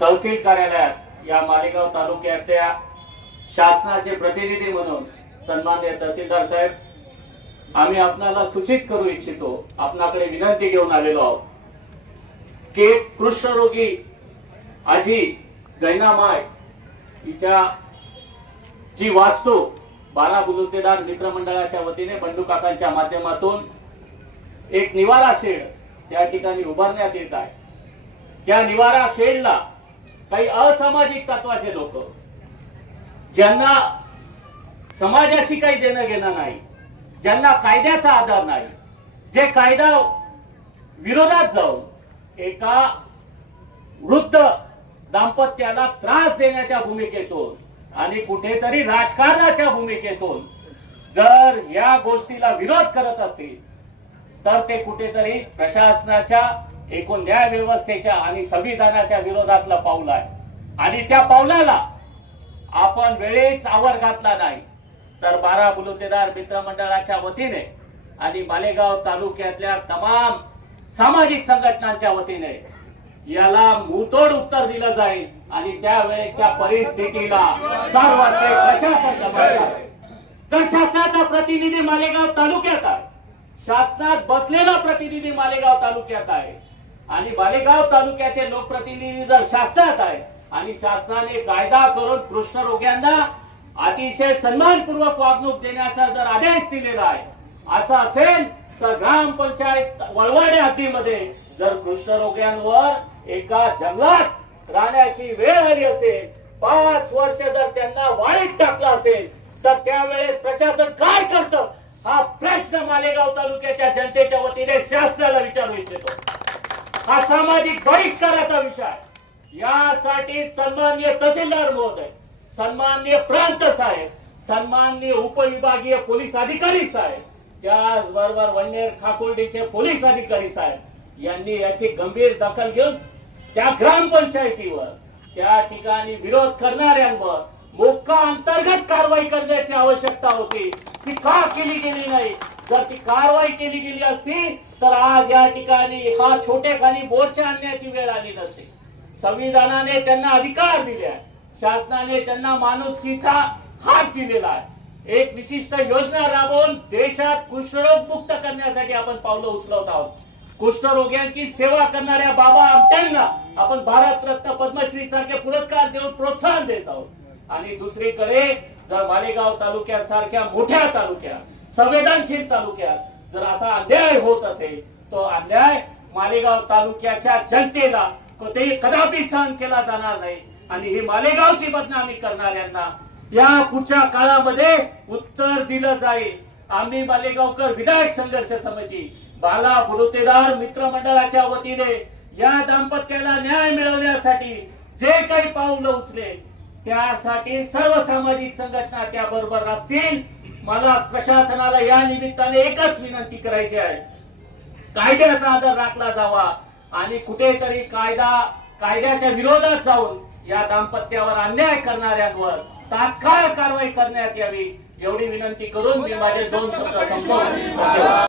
तहसील कार्यालयात या मालेगाव तालुक्यातल्या शासनाचे प्रतिनिधी म्हणून सन्मान्य तहसीलदार साहेब आम्ही आपणाला सूचित करू इच्छितो आपणाकडे विनंती घेऊन आलेलो आहोत की कृष्णरोगी आजी गैनामाय हिच्या जी वास्तू बारा गुलुतेदार मित्रमंडळाच्या वतीने बंडू काकांच्या माध्यमातून एक निवारा शेड त्या ठिकाणी उभारण्यात येत आहे. त्या निवारा शेडला काही असामाजिक तत्वाचे लोक. ज्यांना समाजाशी काही देणं घेणं नाही ज्यांना कायद्याचा आधार नाही जे कायदा विरोधात जाऊन एका वृद्ध दाम्पत्याला त्रास देण्याच्या भूमिकेतून आणि कुठेतरी राजकारणाच्या भूमिकेतून जर या गोष्टीला विरोध करत असतील तर ते कुठेतरी प्रशासनाच्या एकूण न्याय व्यवस्थेच्या आणि संविधानाच्या विरोधातलं पाऊल आहे. आणि त्या पावलाला आपण वेळेच आवर घातला नाही. तर बारा बुलुतेदार मित्रमंडळाच्या वतीने आणि मालेगाव तालुक्यातल्या तमाम सामाजिक संघटनांच्या वतीने याला मुतोड उत्तर दिलं जाईल. आणि त्यावेळेच्या परिस्थितीला सार्वत्रिक प्रशासन तर शासनाचा प्रतिनिधी मालेगाव तालुक्यात आहे. शासनात बसलेला प्रतिनिधी मालेगाव तालुक्यात आहे. आणि मालेगाव तालुक्याचे लोकप्रतिनिधी जर शासनात आहे आणि शासनाने कायदा करून कृष्णरोग्यांना अतिशय सन्मानपूर्वक वागणूक देण्याचा जर आदेश दिलेला आहे असं असेल तर ग्रामपंचायत वळवाडे हद्दीमध्ये जर कृष्णरोग्यांवर एका जंगलात राहण्याची वेळ आली असेल पाच वर्ष जर त्यांना वाईट टाकलं असेल तर त्यावेळेस प्रशासन काय करतं? हा प्रश्न मालेगाव तालुक्याच्या जनतेच्या वतीने शासनाला विचारू इच्छितो. हा सामाजिक बहिष्काराचा विषय यासाठी सन्माननीय तहसीलदार महोदय सन्माननीय प्रांत साहेब सन्माननीय उपविभागीय पोलीस अधिकारी साहेब त्याचबरोबर वन्नेर खाकुर्डीचे पोलीस अधिकारी साहेब यांनी याची गंभीर दखल घेऊन त्या ग्रामपंचायतीवर त्या ठिकाणी विरोध करणाऱ्यांवर मोक्का अंतर्गत कारवाई करण्याची आवश्यकता होती. ती का केली गेली नाही? जर ती कारवाई केली गेली असती तर आज या ठिकाणी हा छोटेखानी मोर्चा आणण्याची वेळ आली नसती. संविधानाने त्यांना अधिकार दिले आहे. शासनाने त्यांना माणुसकीचा हात दिलेला आहे. एक विशिष्ट योजना राबवून देशात कुष्ठरोग मुक्त करण्यासाठी आपण पावलं उचलवत आहोत. कुष्ठरोग्यांची सेवा करणाऱ्या बाबा आमट्यांना आपण भारतरत्न पद्मश्री सारखे पुरस्कार देऊन प्रोत्साहन देत आहोत. आणि दुसरीकडे जर मालेगाव तालुक्यासारख्या मोठ्या तालुक्यात संवेदनशील तालुक्यात जर असा अन्याय होत असेल तो अन्याय मालेगाव तालुक्याच्या जनतेला कुठेही कदापि सहन केला जाणार नाही. आणि ही मालेगावची बदनामी करणाऱ्यांना या पुढच्या काळामध्ये उत्तर दिलं जाईल. आम्ही मालेगावकर विधायक संघर्ष समिती बाला बुरुतेदार मित्रमंडळाच्या वतीने या दाम्पत्याला न्याय मिळवण्यासाठी जे काही पाऊल उचले त्यासाठी सर्व सामाजिक संघटना त्याबरोबर असतील. मला प्रशासनाला या निमित्ताने एकच विनंती करायची आहे. कायद्याचा आदर राखला जावा आणि कुठेतरी कायदा कायद्याच्या विरोधात जाऊन या दाम्पत्यावर अन्याय करणाऱ्यांवर तात्काळ कारवाई करण्यात यावी एवढी विनंती करून मी माझे दोन शब्द संपवले